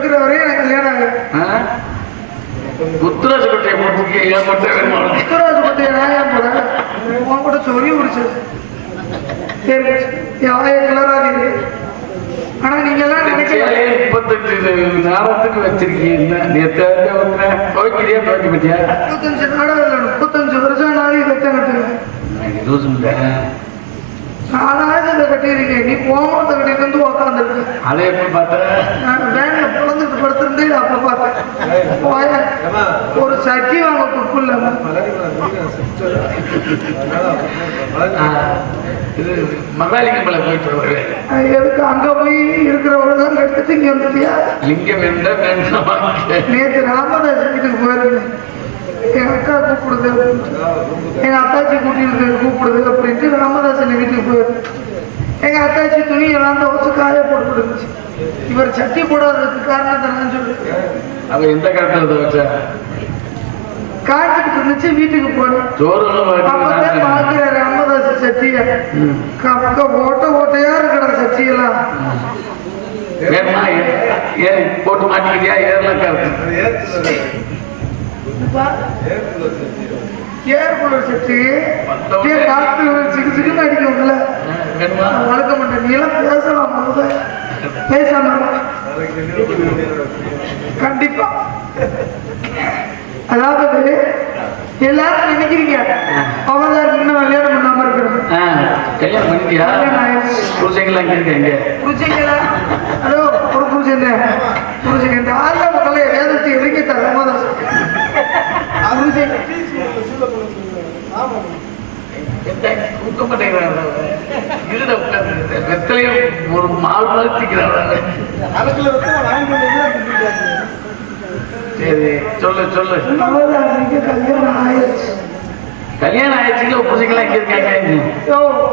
இருக்கிற வரையும் எனக்கு கல்யாணம் ஆகும். குத்துராஜ் கொட்டையை போட்டு கொட்டை வேணுமா? குத்துராஜ் கொட்டையை நான் ஏன் போறேன்? உன் கூட சொல்லி முடிச்சது சரி வாய கிளறாதீங்க. ஆனா நீங்க எல்லாம் நினைக்கல 35 நாளத்துக்கு வச்சிருக்கீங்க. நேற்று துவைக்கிறியா துவைக்க பத்தியா? 35 நாடா இல்லை 35 வருஷம் நாளைக்கு கட்ட கட்டுவேன். நானாவது இதை கட்டியிருக்கேன். நீ போமத்தை கட்டிட்டு வந்து உக்காந்துருக்கு. அதை எப்படி பார்த்தேன்? நான் வேன்ல குழந்தைட்டு படுத்திருந்தே அப்ப பார்த்தேன். ஒரு சட்டி வாங்க துப்பு இல்ல. இது மகாலிங்கமலை போயிட்டு வருவேன். எதுக்கு அங்க போய் இருக்கிறவங்க எடுத்துட்டு இங்க வந்துட்டியா? லிங்கம் வேண்டாம். நேற்று ராமதாஸ் வீட்டுக்கு போயிருந்தேன். எங்க அக்கா கூப்பிடுது, எங்க அத்தாச்சி கூட்டிட்டு கூப்பிடுது அப்படின்ட்டு ராமதாசன் வீட்டுக்கு போயிருந்தேன். எங்க அத்தாச்சி துணியெல்லாம் துவச்சு காய போட்டு இருந்துச்சு. இவர் சட்டி போடாததுக்கு காரணத்தை நான் சொல்றேன். அவ எந்த காலத்துல துவச்சா? காய்ச்சிட்டு இருந்துச்சு. வீட்டுக்கு போனேன். அப்பதான் பாக்குற ராமதாஸ் சட்டிய கக்க ஓட்டையா இருக்கிற சட்டியெல்லாம் போட்டு மாட்டிக்கிறியா? ஏர்கூலர் சட்டி காத்து சிக்கு சிக்குன்னு அடிக்கல வளர்க்க மாட்டேன். நீ எல்லாம் பேசலாம் பேசாம கண்டிப்பா. அதாவது எல்லாரும் நினைக்கிறீங்க அவதான் இன்னும் கல்யாணம் பண்ணாம இருக்கிறோம். கல்யாணம் பண்ணிட்டியா? புருஷங்கெல்லாம் இங்க இருக்காங்க. புருஷங்களா? ஹலோ ஒரு புருஷன் புருஷன் ஆறாம் மக்களை வேதத்தை இறங்கிட்ட ராமதாஸ் ஒரு மால் வளர்த்திக்கிறாங்க. சரி சொல்லு சொல்லு. கல்யாணம் ஆயிடுச்சு. கல்யாணம் ஆயிடுச்சு. புருஷங்கெல்லாம் இங்க இருக்காங்க.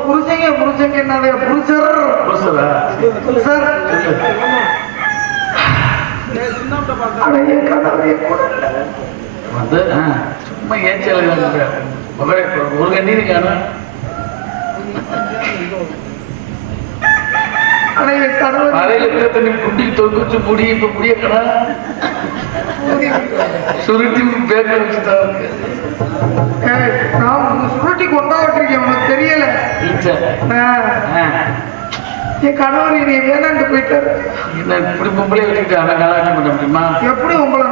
புருஷங்க என்னது புருஷர் புருஷரா? புருஷர் வந்து சும்மா ஏச்சல் ஒரு கண்ணீர் காணும். குண்டிக்கு தொகுச்சு வச்சு முடி இப்ப முடிய கடா சுருட்டி பேக்க வச்சுட்டா இருக்கு. நான் சுருட்டி கொண்டாடிருக்கேன். உனக்கு தெரியல. என் கணவர் என்னை வேணாண்டு போயிட்டாரு. இப்படி பொம்பளை வச்சுக்கிட்டு அதை கலாட்டம் பண்ண முடியுமா? எப்படி உங்களை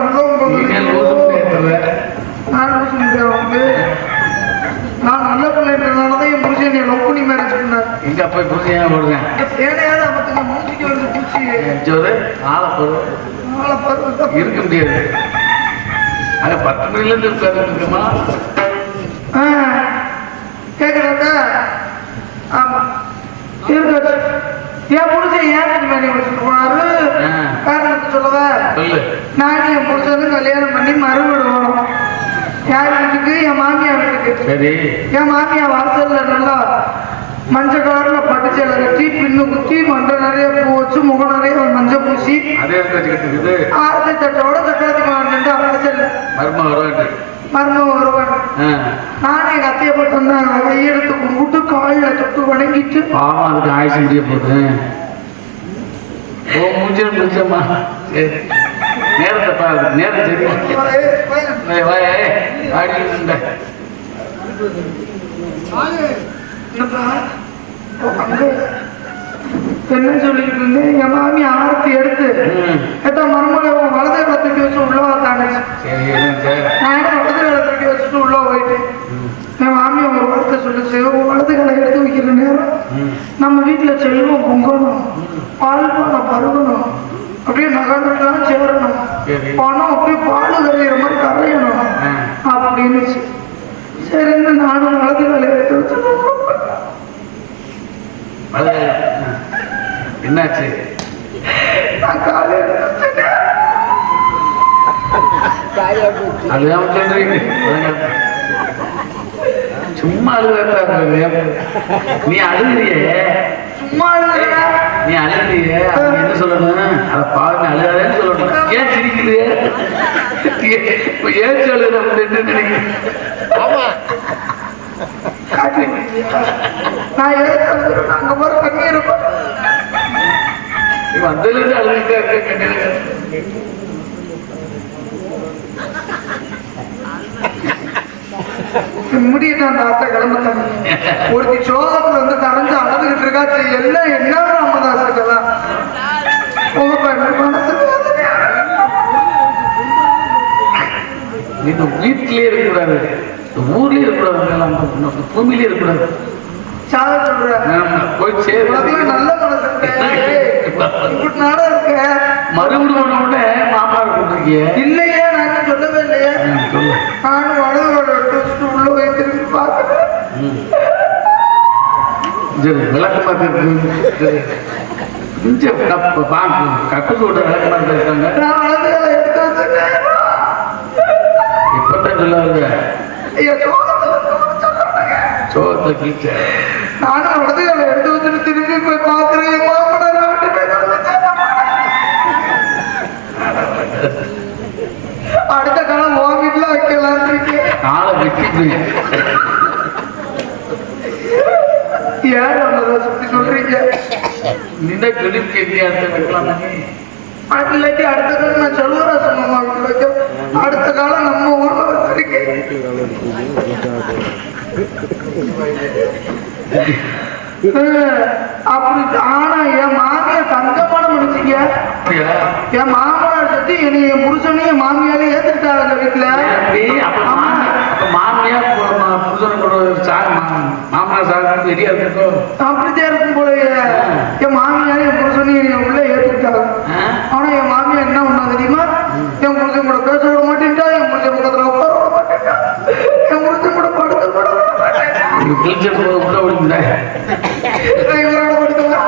நான் நல்ல பிள்ளைன்றதுனாலதான் என் புருஷன் என் லவ் பண்ணி மேரேஜ் பண்ணார். எங்க போய் புருஷன் போடுறேன் சேனையாவது அப்பத்துக்கு மூஞ்சிக்கு வந்து பூச்சி இருக்க முடியாது. அங்க 10 மணில இருந்து இருக்குமா கேக்குறாங்க. ஆமா இருக்கு. என் புருஷன் ஏன் மேலே வச்சுட்டு போனாரு காரணத்தை சொல்லவா? நான் என் புருஷனுக்கு கல்யாணம் பண்ணி மறுவிடுவோம். யார் வீட்டுக்கு? என் மாமியார் வீட்டுக்கு. என் மாமியார் வாசல்ல நல்லா மஞ்சள் கலர்ல பட்டு சேலை கட்டி பின்னு குத்தி மண்டை நிறைய பூ வச்சு முகம் நிறைய மஞ்சள் பூசி ஆரத்தி தட்டோட சக்கரத்தி மாட்டு வாசல்ல மர்மம் வருவாங்க. நானும் எங்க அத்தையை போட்டு வந்தேன். கையெடுத்து கும்பிட்டு காலில் தொட்டு வணங்கிட்டு அதுக்கு ஆயுசு முடிய போகுது. முடிச்சம்மா நேரத்தை பாரு. நேரம் சரி என்ன சொல்லிட்டு இருந்தேன். என் மாமி ஆரத்தி எடுத்து மறுமொழி வலது தூக்கி வச்சு உள்ளவா தானே. நான் வலது காலை தூக்கி வச்சுட்டு உள்ள போயிட்டு என் மாமி ஒரு வார்த்தை சொல்லிச்சு. வலது காலை எடுத்து வைக்கிற நேரம் நம்ம வீட்டுல செல்வம் பொங்கணும், பால் பானம் பருகணும், அப்படியே நகர்ந்துதான் சேரணும், பணம் அப்படியே பால் கரையிற மாதிரி கரையணும் அப்படின்னு. சரின்னு நானும் வலது காலை எடுத்து வச்சு என்னாச்சு? அதுதான் சொல்றீங்க. சும்மா அழுதா நீ அழுகிறிய சும்மா நீ அழுகிறிய என்ன சொல்லணும்? அதை பாருங்க அழுகாதேன்னு சொல்லணும். ஏன் சிரிக்குது? ஏன் சொல்லுற அப்படின்னு நினைக்கிறேன். நான் அங்க போற கண்ணீர் வந்ததுல இருந்து அழுதுட்டே இருக்க. முடியிட்டு அந்த ஆத்த கிளம்புட்டாங்க. ஒருத்தி சோகத்துல வந்து கரைஞ்சு அழுதுகிட்டு இருக்கா. சரி எல்லாம் என்ன ராமதாசுக்கெல்லாம் இந்த வீட்டிலே இருக்கக்கூடாது, ஊர்லயே இருக்கக்கூடாது, பூமியிலே இருக்கக்கூடாது. சாத சொல்றேன் போய் சேரு. நல்ல மனசு நாடா இருக்க. மறுபடியும் மாப்பிள்ளை கூட்டிருக்கிய இல்லையே, நான் சொல்லவே இல்லையே. நானும் வலது வச்சுட்டு உள்ள போய் திரும்பி பார்க்கிறேன். விளக்கு பார்த்து கட்டு சொல்ற விளக்கு பார்த்து இருக்காங்க. நான் வலது காலை எடுத்து வச்சுட்டேன். இப்பதான் சொல்லுவாங்க சோகத்தை கிழிச்ச. நானும் வலது காலை எடுத்து வச்சுட்டு திரும்பி போய் பார்க்கிறேன். அடுத்த காலம் உன் வீட்டுல வைக்கலாம் காலை வெட்டிட்டு ஏன் நம்ம சுத்தி சொல்றீங்க? நின்ற கிளிப்பு எங்கேயாவது வைக்கலாம். இல்லாட்டி அடுத்த காலம் நான் சொல்லுறா சொன்னோமா வீட்டுல வைக்க. அடுத்த காலம் நம்ம ஊர்ல வச்சிருக்கேன். அப்படி ஆனா என் மாமியா தங்கமான மனுஷங்க. என் மாமனார் சத்தி என்னைய புருஷனையும் மாமியாலே ஏத்துக்கிட்டாங்க வீட்டுல. மாமியா புருஷனை மாமனார் சார் ரெடியா இருக்கும். அப்படித்தான் இருக்கும் போல. என் மாமியாரு என் புருஷனையும் உள்ள ஏத்துக்கிட்டாங்க. ஆனா என் மாமியா என்ன பண்ணா தெரியுமா? என் புருஷன் கூட பேச விட மாட்டேன்டா, என் புருஷன் பக்கத்துல உட்கார விட மாட்டேன்டா, என் புருஷன் கூட படுக்க விட மாட்டேன்டா. உள்ள விடுங்க இவரோட படுக்கலாம்.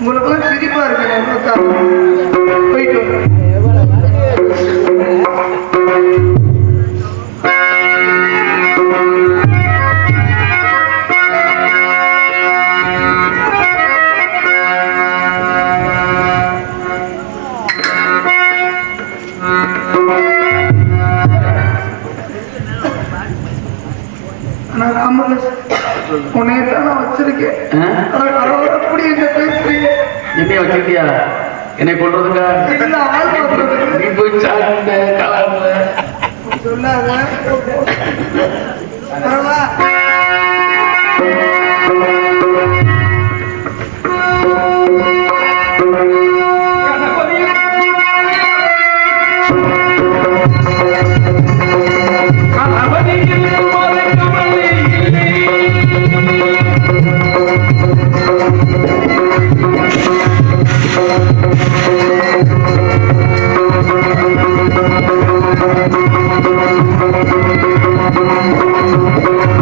உங்களுக்குலாம் சிரிப்பா இருக்கு. போயிட்டு உன்னையத்தான் நான் வச்சிருக்கேன். அப்படி என்ன பேசுறீங்க? என்னைய வச்சிருக்கியா? என்னை கொள்றதுக்கா? இல்ல ஆள் பார்க்கறதுக்கு. நீ போய் சாப்பிட்ட கலாம சொல்லாத. பரவா Thank you.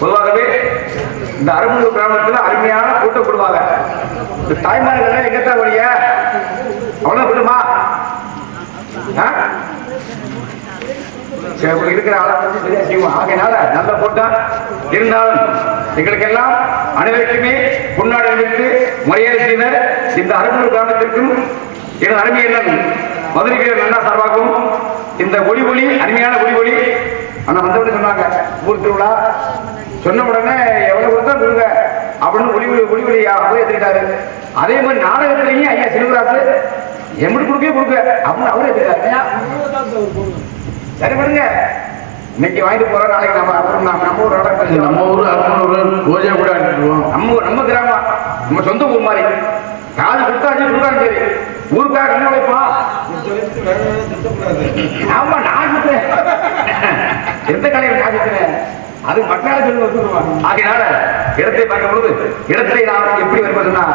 பொதுவாகவே இந்த அருமூர் கிராமத்தில் அருமையான கூட்டம் போடுவாங்க. இந்த தாய்மார்கள் எங்கத்தான் வழிய அவ்வளவு கூட்டமா இருக்கிற ஆளை சரியா செய்வோம். ஆகையினால நல்ல கூட்டம் இருந்தாலும் எங்களுக்கெல்லாம் அனைவருக்குமே பொன்னாடை அளித்து மரியாதை செய்த இந்த அருமூர் கிராமத்திற்கும் எனது அருமையான மதுரை வீரர் அண்ணா சார்பாகவும் இந்த ஒளி அருமையான ஒளி ஆனா வந்தவங்க சொன்னாங்க ஊர் திருவிழா சொன்ன உடனே எவ்வளவு கொடுத்தா கொடுங்க அப்படின்னு ஒளி அவரே எடுத்துக்கிட்டாரு. அதே மாதிரி நாடகத்திலையும் ஐயா செல்வராசு எப்படி கொடுக்க அப்படின்னு அவரே எடுத்துக்கிட்டாரு. சரி பண்ணுங்க, இன்னைக்கு வாங்கிட்டு போறோம், நாளைக்கு நம்ம ஊர் நடக்கும். நம்ம ஊர் கோஜா கூட ஆடிட்டுருவோம். நம்ம கிராமம் நம்ம சொந்த ஊர் மாதிரி காது கொடுத்தாச்சு கொடுத்தாலும் சரி ஊருக்காக என்ன வைப்பா. ஆமா நான் சுத்துறேன், எந்த கலையில் நான் சுத்துறேன், அது மக்களால சொல்லி வந்துருவாங்க. ஆகையினால இடத்தை பார்க்கும் பொழுது இடத்தை நாம் எப்படி வருவதுன்னா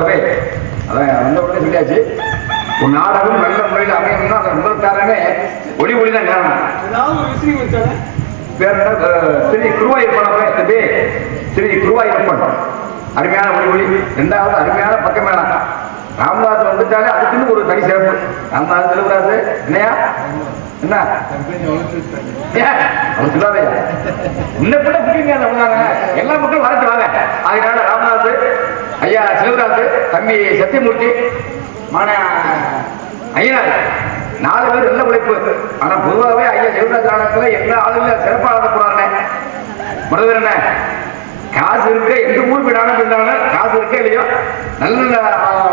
ஆகவே அதான் வந்த உடனே சொல்லியாச்சு. ஒரு நாடகம் நல்ல முறையில் அமையணும்னா அந்த முதல் காரணமே ஒளி தான் காரணம். வேற என்ன ஸ்ரீ குருவாயூரப்பன் தம்பி, ஸ்ரீ குருவாயூரப்பன் அருமையான ஒளி. ரெண்டாவது அருமையான பக்கம் வேணாம். ராமதாஸ் வந்துட்டாலே அதுக்குன்னு ஒரு தனி சிறப்பு. ராமதாஸ் திருவராசு என்னையா என்ன அவர் சொல்லாதையா இந்த பிள்ளை புரியுங்க. எல்லா மக்களும் வரட்டு வாங்க. அதனால ராமதாஸ் ஐயா, சிவராசு, தம்பி சத்தியமூர்த்தி, மான ஐயனார் 4 பேர் நல்ல உழைப்பு. ஆனா பொதுவாகவே ஐயா சிவராஜ் நாடகத்துல எல்லா ஆளுங்க சிறப்பாக ஆட போறாங்க. முதல்வர் என்ன காசு இருக்க எந்த ஊர் போயிடாம இருந்தாலும் காசு இருக்க இல்லையோ நல்ல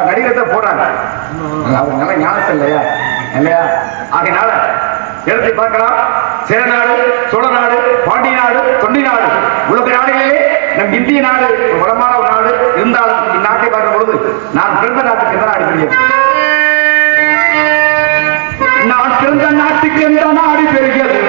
நடிகத்தை போடுறாங்க. அவர் நல்ல ஞானத்தை இல்லையா இல்லையா? ஆகையினால இடத்தை பார்க்கலாம். சேரநாடு, சோழநாடு, பாண்டிய நாடு, தொண்டி நாடு, உலக நாடுகளிலே நம் இந்திய நாடு ஒரு வளமான ஒரு நாடு இருந்தாலும் இந்நாட்டை பார்க்கும் பொழுது நான் பிறந்த நாட்டுக்கு எந்த நாடு பெரியது? நான் பிறந்த நாட்டுக்கு எந்த நாடு பெரியது?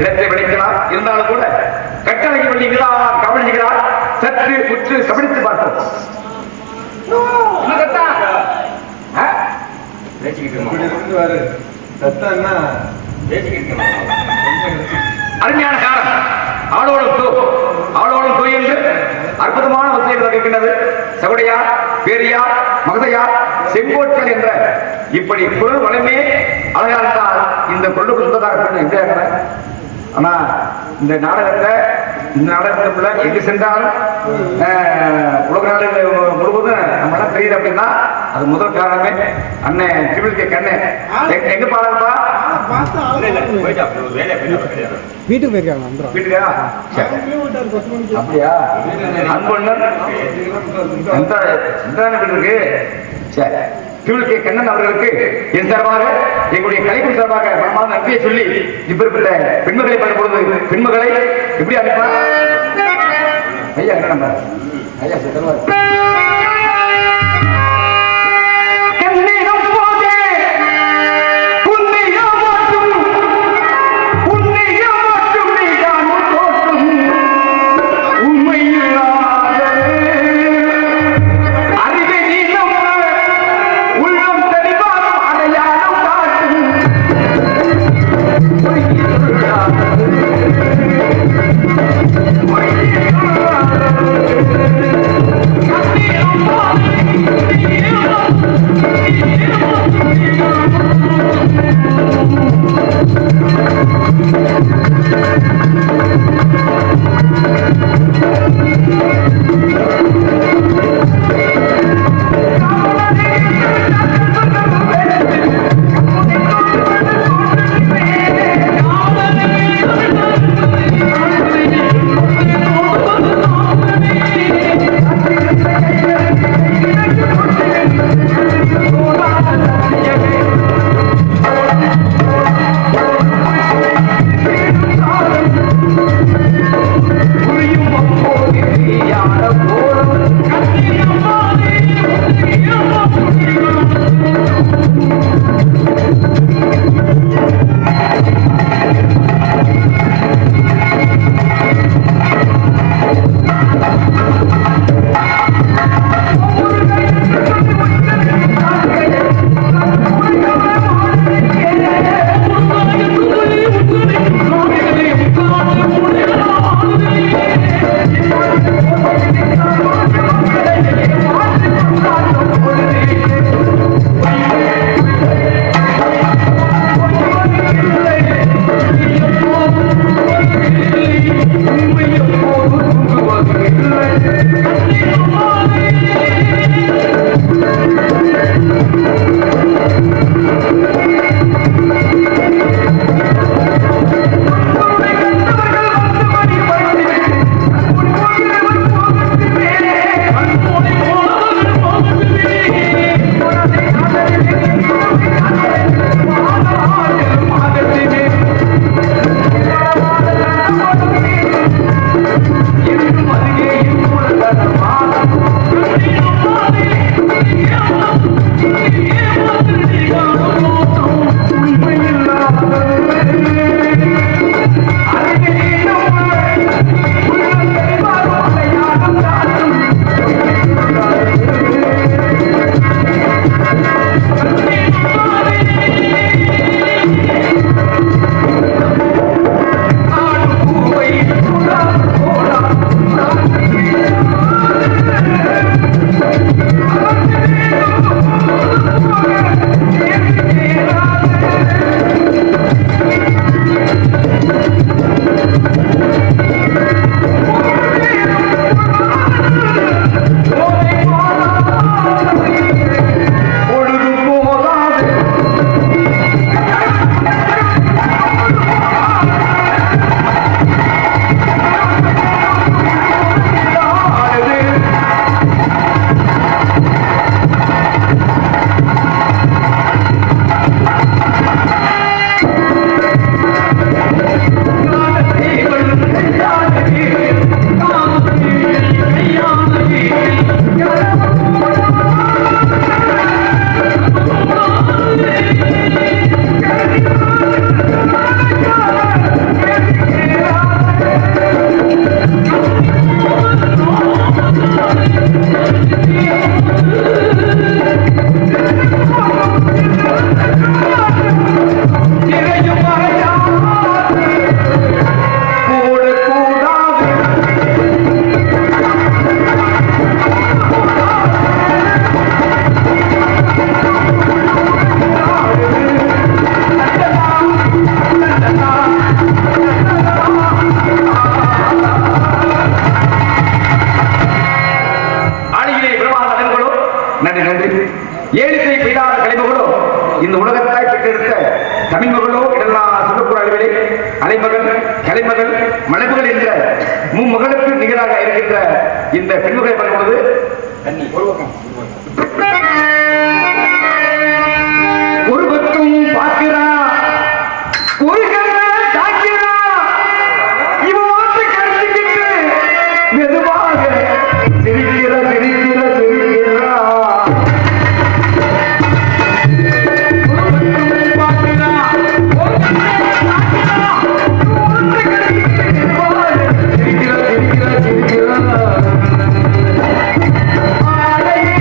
இடத்தை விளைக்கலாம். இருந்தாலும் கூட கட்டளைக்கு வள்ளிக்கிறார், கவனிக்கிறார். சற்று உற்று கவனித்து பார்த்தோம். அருமையான காலம். ஆளோடும் தூய் என்று அற்புதமான வசதிகள் இருக்கின்றது. சகுடையா, பேரியா, மகதையா, செங்கோட்கள் என்ற இப்படி குரல் வளமே அழகா இருந்தால் இந்த குரலுக்கு சொந்தக்காரர்கள் எங்க? ஆனா இந்த நாடகத்துக்குள்ள எங்கு சென்றாலும் உலக நாடுகள் முழுவதும் நம்ம எல்லாம் தெரியுது அப்படின்னா அது முதல் காரணமே அண்ணன் டிவில்கே கண்ணு. எங்க பாருங்கப்பா? வீட்டுக்கு போயிருக்காங்க. வீட்டுக்கா? அப்படியா? அன்பண்ணன் எந்த வீடு இருக்கு? சரி, டிவில்கே கண்ணன் அவர்களுக்கு என் சார்பாக எங்களுடைய கலைப்பு சார்பாக மனமான நன்றியை சொல்லி இப்படிப்பட்ட பெண்மகளை பயன்படுவது பெண்மகளை எப்படி அனுப்பா? ஐயா என்ன நம்ப ஐயா சொல்லுவார். Yeah. தமிழ்மகளோ இதெல்லாம் சொல்லக்கூட அளவிலே அலைமகள் கலைமகள் மலைமகள் என்ற மும்மகளுக்கு நிகராக இருக்கின்ற இந்த பெண்மகளை பார்க்கும்போது ஒரு பக்கம் பார்க்கிறா ஒரு கண்ண தாக்கிறா இவன் வார்த்தை கடிச்சுக்கிட்டு மெதுவாக சிரிக்கிற சிரிக்கிற சிரிக்கிறா ஆடையே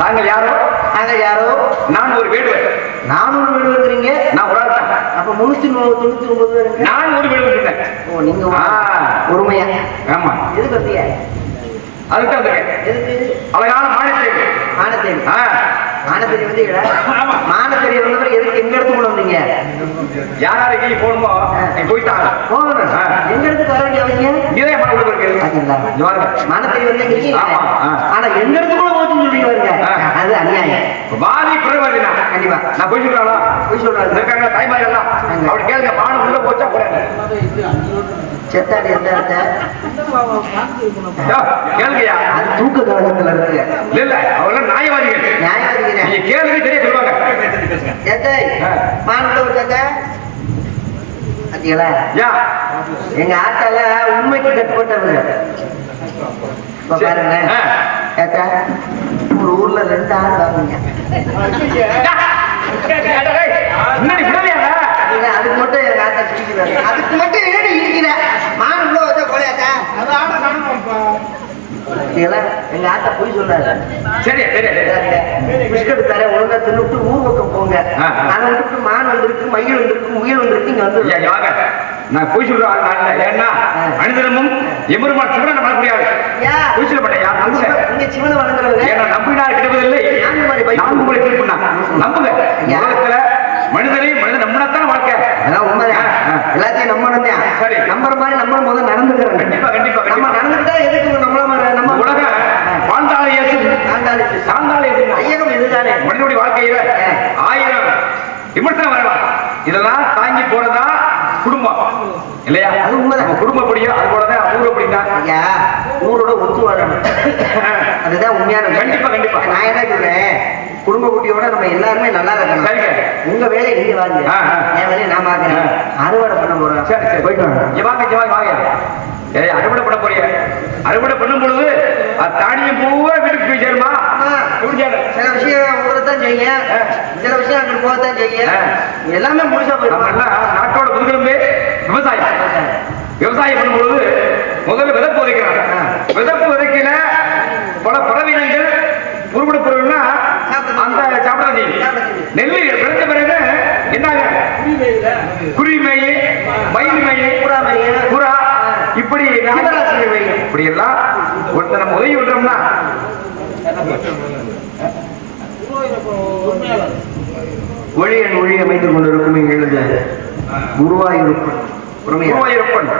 தாங்கள் யாரோ? நாங்கள் யாரோ? நான் ஒரு வேடுவர். 400 வீடு இருக்கிறீங்க. நான் ஒரு ஆள் தான். அப்ப 399 பேர். நான் ஒரு வேடுவர் இருக்கேன். ஓ, நீங்க ஒருமையா? ஆமா. எதுக்கு வந்தீங்க? அதுக்கு வந்திருக்கேன். எதுக்கு? அழகான மானத்தேடி. மானத்தேடி. மானத்தேடி வந்தீங்களா? மானத்தேடி வந்தவரை எதுக்கு எங்க இடத்துக்கு கொண்டு வந்தீங்க? யாராரு கீழே போகணுமோ நீ போயிட்டாங்க. போகணும். எங்க இடத்துக்கு வர வேண்டிய அவசியம்? இதே மன உள்ள இருக்கு. மானத்தேடி வந்தீங்க. ஆமா. ஆனா எங்க இடத்துக்குள்ள போச்சுன்னு சொல்றீங்க பாருங்க. அது அநியாயம். வாதி பிரவாதினா. கண்டிப்பா. நான் போய் சொல்றாளா? போய் சொல்றாரு. இருக்காங்க தாய்மாரி எல்லாம். அவரு கேளுங்க மானம் உள்ள போச்சா போறேன். செத்தாடி எந்த இடத்த? கேளுங்கயா. அது தூக்க கழகத்துல இருக்கு. இல்ல அவங்க நியாயவாதிகள். நியாயவாதிகள். நீங்க கேளுங்க சரியா சொல்லுவாங்க. சேத்தை மானத்தை சேத்தை அத்தியல எங்க ஆட்டால உண்மைக்கு கட்டுப்பட்டவங்க பாருங்க. சேத்தை ஒரு ஊர்ல 2 ஆள் வாங்குங்க. அதுக்கு மட்டும் எங்க ஆட்டா சிரிக்கிறாரு. அதுக்கு மட்டும் ஏன் இருக்கிற மான் உள்ள வச்சா கொலையாட்டா? எங்க ஆட்டா போய் சொல்றாரு. சரி பிஸ்கட் தர ஒழுங்கா தின்னுட்டு ஊர் பக்கம் போங்க. அதை விட்டுட்டு மான் வந்திருக்கு, மயில் வந்திருக்கு, முயல் வந்திருக்கு, இங்க வந்து நான் போய் சொல்றேன். ஏன்னா மனிதனமும் எமருமான் சிவனை வளர முடியாது. போய் சொல்லப்பட்டயா? நீங்க சிவனை வளர்ந்துறவங்க. ஏன்னா நம்பினால் கிடைப்பதில்லை. நான் உங்களை திருப்பினா நம்புங்க. உலகத்துல மனிதனை மனிதன் நம்பினாத்தான் வாழ்க்கை. அதான் உண்மைதான். எல்லாத்தையும் நம்பணும் தான். சரி, நம்புற மாதிரி நம்பும் போது நடந்துக்கிறோம். கண்டிப்பா நம்ம நடந்துக்கிட்டா எதுக்கு நம்ம உலக வாழ்ந்தாலே சார்ந்தாலே ஐயகம் இதுதானே. மனிதனுடைய வாழ்க்கையில 1000 விமர்சனம் வரலாம். இதெல்லாம் தாங்கி போறதா குடும்பம் இல்லையா? அது உண்மைதான். குடும்பம் அப்படியோ அது போலதான் ஊர் அப்படின்னா ஐயா ஊரோட ஒத்து வாழணும். அதுதான் உண்மையான. கண்டிப்பா நான் என்ன சொல்றேன், குடும்ப குட்டியோட நம்ம எல்லாருமே நல்லா இருக்கணும். சரிங்க. உங்க வேலையை நீங்க வாங்க, என் வேலையை நான் பாக்குறேன். அறுவடை பண்ண போறோம். சரி போயிட்டு வாங்க. அறுவடை பண்ண போறீங்க. அறுவடை பண்ணும் பொழுது தானியம் பூரா வீட்டுக்கு போய் சேருமா? சில விஷயம் ஊரத்தான் செய்ய, சில விஷயம் அங்க போகத்தான் செய்ய. எல்லாமே முழுசா போயிடும். நாட்டோட முதுகெலும்பே விவசாயம் பண்ணும் பொழுது முதல்ல விதப்பு விதைக்கிறாங்க. விதப்பு விதைக்கல பல பறவைகள் உருவட பொருள்னா அந்த சாப்பிட நெல் விளைஞ்ச பிறகு என்னாங்க? குருவிமேய், மயில் புறா, இப்படி இப்படி எல்லாம் ஒருத்தர் நம்ம உதவி விடுறோம்னா ஒளி அமைத்துக் கொண்டிருக்கும் எங்களது குருவாயூரப்பன்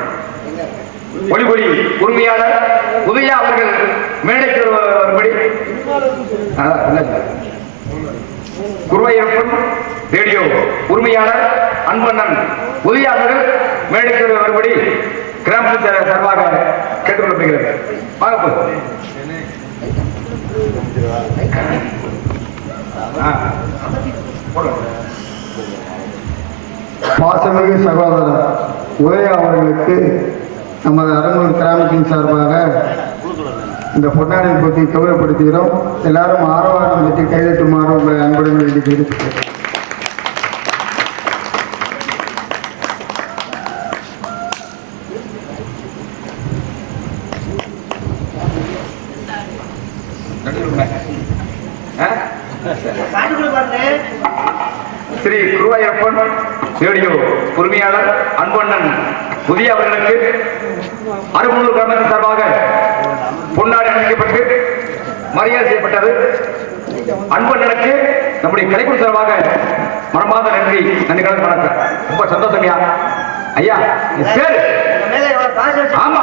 ஒளிபொலி உரிமையாளர் உதயா அவர்கள் மேடைக்கு வரும்படி குருவாயூரப்பன் ரேடியோ உரிமையாளர் அன்பண்ணன் உதயா அவர்கள் மேடைக்கு வரும்படி கிராமத்து சார்பாக கேட்டுக்கொள்ளப்படுகிறது. பாசமிகு சகோதரர் உதயா அவர்களுக்கு நமது அரங்கூர் கிராமத்தின் சார்பாக இந்த பொன்னாடை பற்றி கௌரவப்படுத்துகிறோம். எல்லாரும் ஆரவாரம் பற்றி கைதட்டுமாறு உங்களை அன்புடன் வேண்டிக்கிறேன். ஸ்ரீ குருவாயூரப்பன் ரேடியோ உரிமையாளர் அன்பண்ணன் புதிய அவர்களுக்கு அருமூர் கிராமத்தின் சார்பாக பொன்னாடை அணிவிக்கப்பட்டு மரியாதை செய்யப்பட்டது. அன்பண்ணனுக்கு நம்முடைய கலைக்குழு சார்பாக மனமார்ந்த நன்றி கலந்து வணக்கம். ரொம்ப சந்தோஷம்யா. ஐயா பேரு? ஆமா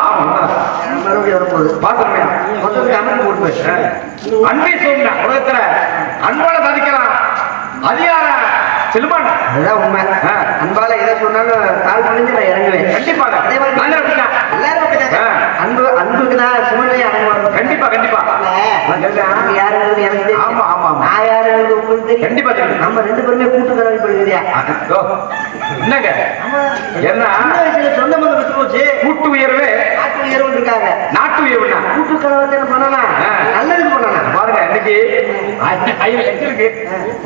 பாசம்யா. அன்பை சொன்ன உலகத்துல அன்பால சாதிக்கலாம். அதிகார செல்லுமான் அதுதான் உண்மை. அன்பால எதை சொன்னாலும் கால் முடிஞ்சு நான் இறங்குவேன். கண்டிப்பாக அதே மாதிரி எல்லாரும் அன்புக்கு தான் சுமநிலை அடங்குவாங்க. கண்டிப்பா யாருங்கிறது எனக்கு தெரியும். நான் யாருங்கிறது உங்களுக்கு தெரியும். கண்டிப்பா தெரியும். நம்ம 2 பேருமே கூட்டுக்கலவை படுகிறியா என்னங்க? என்ன சொந்த மதம் விட்டு போச்சு. கூட்டு உயர்வு நாட்டு உயர்வு இருக்காங்க. நாட்டு உயர்வுனா கூட்டுக்கலவத்தை பண்ணலாம், நல்லதுக்கு பண்ணலாம். பாருங்க இன்னைக்கு இருக்கு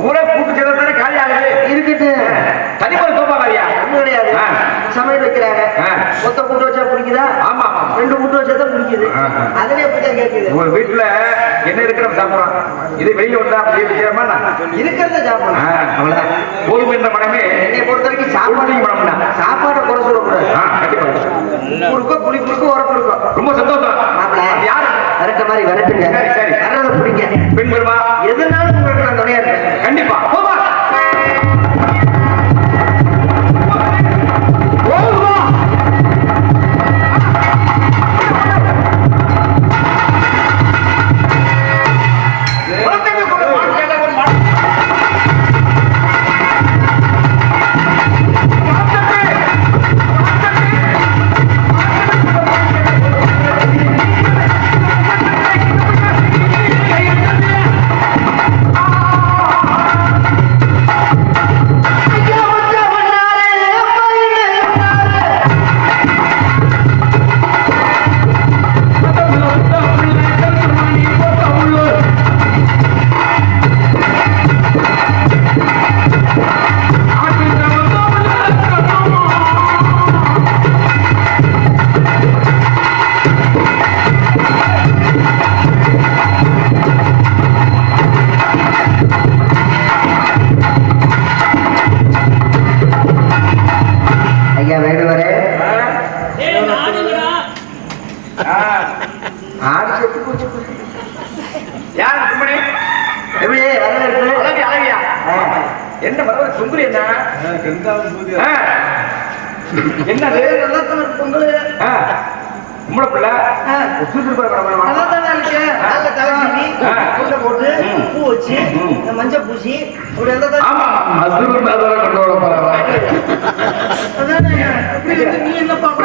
ஊரே கூட்டு சேர்ந்தானே காலி ஆகுது. இருக்கட்டு தனிப்பட்ட சோபா காலியா ஒன்றும் கிடையாது. சமையல் வைக்கிறாங்க, மொத்த கூட்டு வச்சா பிடிக்குதா? ஆமா ஆமா 2 கூட்டு வச்சா தான் பிடிக்குது. அதுல எப்படிதான் கேட்குது? உங்க வீட்டுல என்ன இருக்கிற சாப்பிடுறோம், இது வெளியே வந்தா அப்படியே விஜயமா இருக்கிறத சாப்பிடணும். அவ்வளவுதான். போதும் என்ற மனமே என்னை பொறுத்த வரைக்கும் சாப்பாடு மனம்னா சாப்பாடை குறை சொல்லக்கூடாது. கண்டிப்பா குறுக்கோ புளி குறுக்கோ உரப்பு இருக்கும். ரொம்ப சந்தோஷம். மாப்பிள்ள யாரு விரட்ட மாதிரி விரட்டுங்க. சரி, சரி. வர்றதை பிடிங்க. பெண் பெருமா எதுனாலும் உங்களுக்கு நான் துணையா இருக்கேன். கண்டிப்பா போமா ஐயா வேடுவரே ஆடி செத்து போச்சு. யார் சும்மணி எப்படி வரவேற்பு? அழகு அழகியா என்ன பரவாயில்ல சுந்தரி என்ன என்னது நல்லத்துல பொங்கல் உம்மள பிள்ளை போட்டு பூ வச்சு மஞ்சள் பூசி அப்படி எல்லாம் ஆமா கொண்டு வர பரவாயில்ல. நீ என்ன பாப்ப?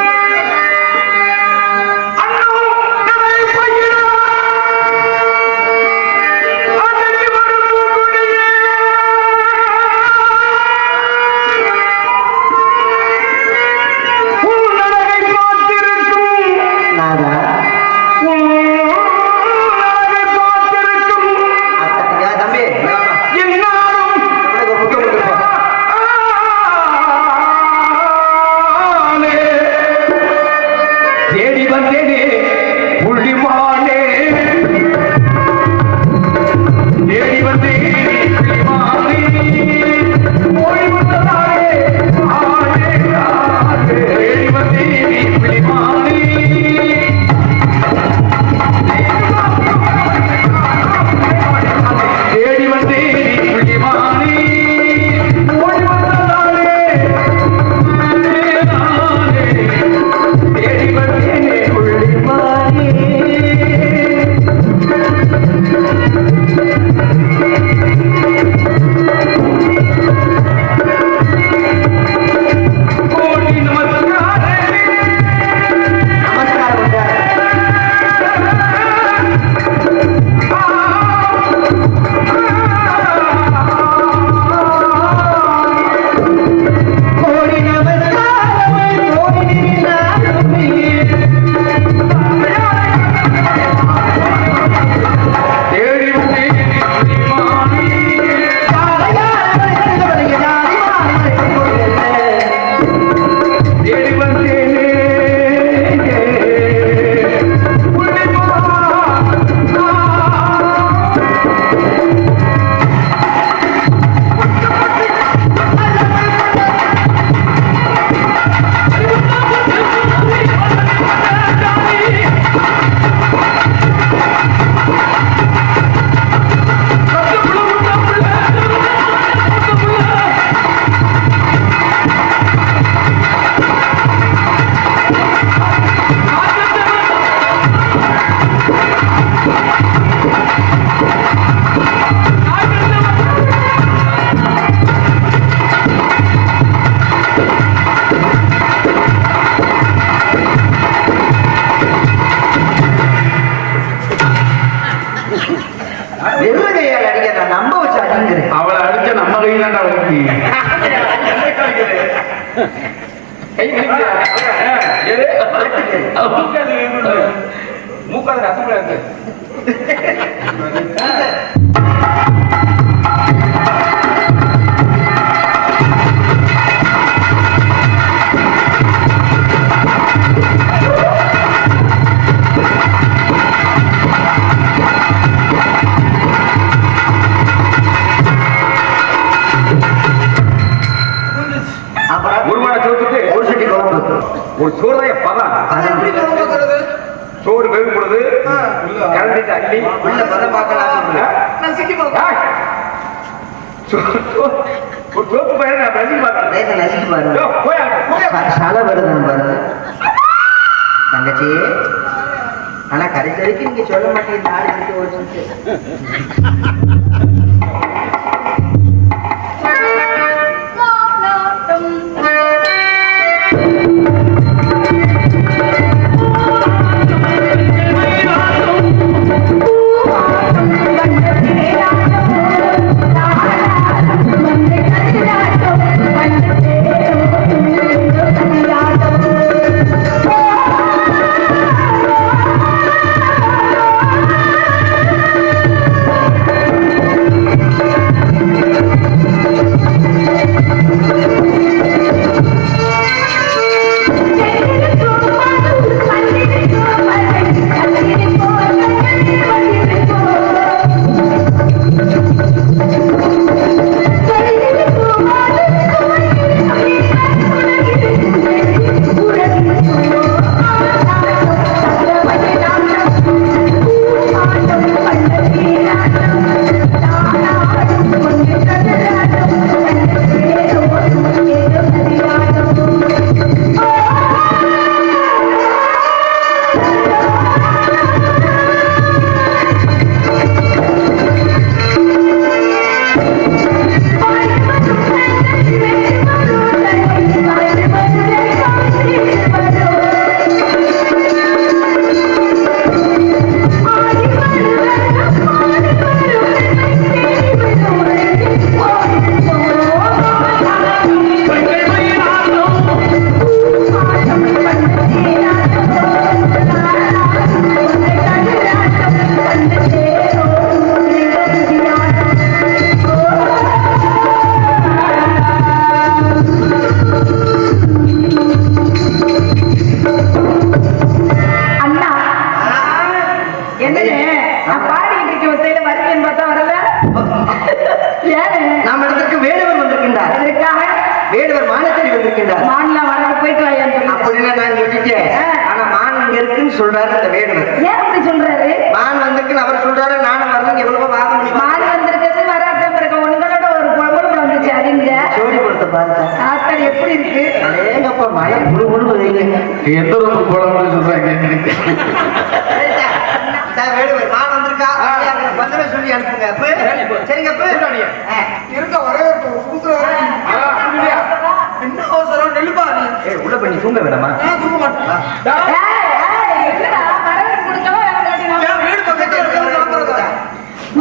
அவளை அடிச்ச நம்ம கையில் தான்டா வலிக்கு. மூக்காது ரசம் இருக்கு. ஒரு சோறு தான் பதம். அது எப்படி பதம் பார்க்கறது? சோறு வேகும் பொழுது கரண்டிட்டு அள்ளி உள்ள பதம் பார்க்கலாம். நசுக்கி பார்க்க ஒரு சோப்பு பயிர் நான் ரசிக்க பார்க்கறேன். நசிக்கு பாருங்க. சலை வருதுன்னு பாருங்க தங்கச்சி. ஆனா கடைசி வரைக்கும் நீங்க சொல்ல மாட்டீங்க ஆடு இருக்கு ஒரு வேடுவர் மானத்தில் வந்திருக்கின்றார். மான்ல வர போயிட்டு வாயான்னு சொல்லி அப்படின்னா நான் சொல்லிட்டேன். ஆனா மான் இங்க இருக்குன்னு சொல்றாரு அந்த வேடுவர். ஏன் அப்படி சொல்றாரு? மான் வந்திருக்குன்னு அவர் சொல்றாரு, நானும் வரணும். எவ்வளவோ வாங்க முடியும். மான் வந்திருக்கிறது வராட்டம் இருக்க உங்களோட ஒரு பொருள் வந்துச்சு. அதுங்க ஜோடி கொடுத்த பாருங்க. ஆஸ்கர் எப்படி இருக்கு? அடேங்கப்பா மழை முழு முழுவதுங்க. எந்த ஒரு குழம்பு சொல்றாங்க வேடுவர் மான் வந்திருக்கா பதில சொல்லி அனுப்புங்க. சரிங்க இருக்க ஒரே என்ன அவசரம் நெல்லுப்பா நீ உள்ள பண்ணி தூங்க வேண்டாமா? தூங்க மாட்டேன். என்னடா வரவேற்பு கொடுக்கவா வீடு பக்கத்துல இருக்க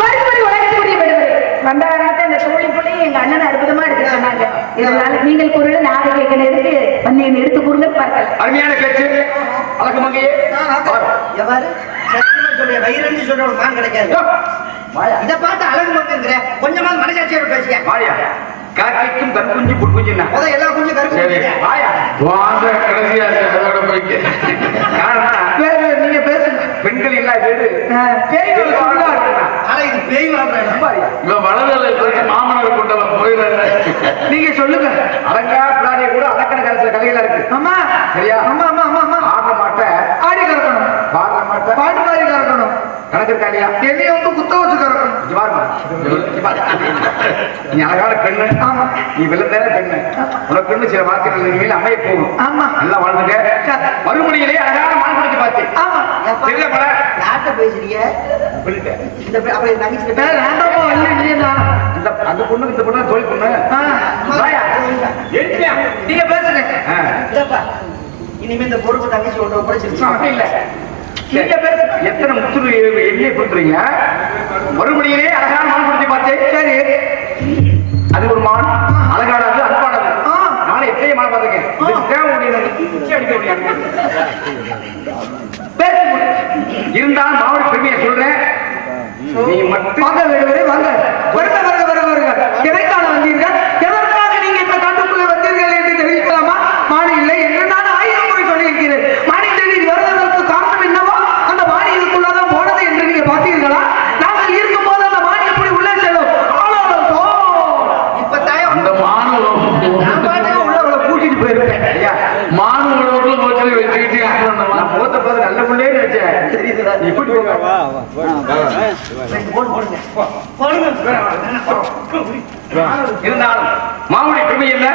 மறுபடி உலகத்துக்குரிய விடுதலை வந்த காலத்தை இந்த தோழி போல எங்க அண்ணன் அற்புதமா எடுத்து சொன்னாங்க. இதனால நீங்கள் குரல் நாளை கேட்கறதுக்கு வந்து எடுத்து கூறுங்க பார்க்கல. அருமையான பேச்சு அழகு மங்கையே. எவ்வாறு சத்தியமா சொல்ற வயிறு சொல்ற ஒரு மான் கிடைக்காது. இதை பார்த்து அழகு மங்குங்கிற கொஞ்சமா மனசாட்சியோட பேசிய வாயா காக்கைக்கும் கற்குஞ்சு புட்குஞ்சுன்னா முதல் எல்லா குஞ்சு கருக்கு வாயா வாங்க கடைசியா அதோட போய்க்கு காரணம் நீங்க பேசுங்க. பெண்கள் இல்லா வீடு பேய் ஆனா இது பேய் வாழ்றாரு. இவன் வலதலை போய் மாமனார் கொண்டவன் போயிடுறாரு. நீங்க சொல்லுங்க. அலங்கா பிளானிய கூட அலக்கண காலத்துல கதைகளா இருக்கு. அம்மா சரியா? அம்மா அம்மா அம்மா அம்மா ஆக மாட்ட ஆடி கறக்கணும், பாடுற மாட்ட பாட்டு மாதிரி கறக்கணும், கணக்கு இருக்கா இல்லையா? என்னைய வந்து குத்த வச்சு கறக்கணும். நீ அழகான பெண்ணு. ஆமா. நீ வெள்ளத்தான பெண்ணு. உனக்கு பெண்ணு சில வாக்குகள் இனிமேல் அமைய போகும். ஆமா. நல்லா வாழ்ந்துங்க. மறுபடியிலே அழகான மான் குடிச்சு பார்த்தேன். ஆமா. தெரியல பல யார்கிட்ட பேசுறீங்க? இந்த அப்ப தங்கச்சி வேண்டாமா வரல இல்லையா? அந்த பொண்ணு இந்த பொண்ணு தோழி பொண்ணு. வாயா. ஏறிட்டியா? நீங்க பேசுங்க. இல்லப்பா இனிமே இந்த பொறுப்பு தங்கச்சி ஒன்று ஒப்படைச்சிருச்சு. இல்ல நீங்க பேசுங்க. எத்தனை முத்துரு எண்ணெய் கொடுத்துறீங்க? மறுபடியிலே அழகான மான் குடிச்சு பார்த்தேன். சரி. அது ஒரு மான் அழகானது அன்பானது. நானும் எத்தனை மான் பார்த்திருக்கேன். அடிக்க முடியாது இருந்தாலும் மாவட்ட பெருமையை சொல்றேன். நீ மட்டும் வாங்க வேடுவரே வாங்க. வருக வருக வருக வருக. எதற்காக வந்தீர்கள்? எதற்காக நீங்க இந்த காட்டுக்குள்ளே வந்தீர்கள் என்று தெரிவிக்கலாமா? மாணி இல்லை என்று நான் 1000 முறை சொல்லியிருக்கிறேன். மாணி தேடி வருவதற்கு காரணம் என்னவோ அந்த மாணி இதுக்குள்ளதான் போனது என்று நீங்க பார்த்தீர்களா? நாங்கள் இருக்கும் போது அந்த மாணி எப்படி உள்ளே செல்லும்? இப்ப தாயம் அந்த மாணவ நான் பாட்டுக்கு உள்ள அவளை கூட்டிட்டு போயிருக்கேன். மாணவர்களுக்கு தெரியுதுடா. நீ கூட்டி போங்க. இருந்தாலும் மாவுடைய பெருமை என்ன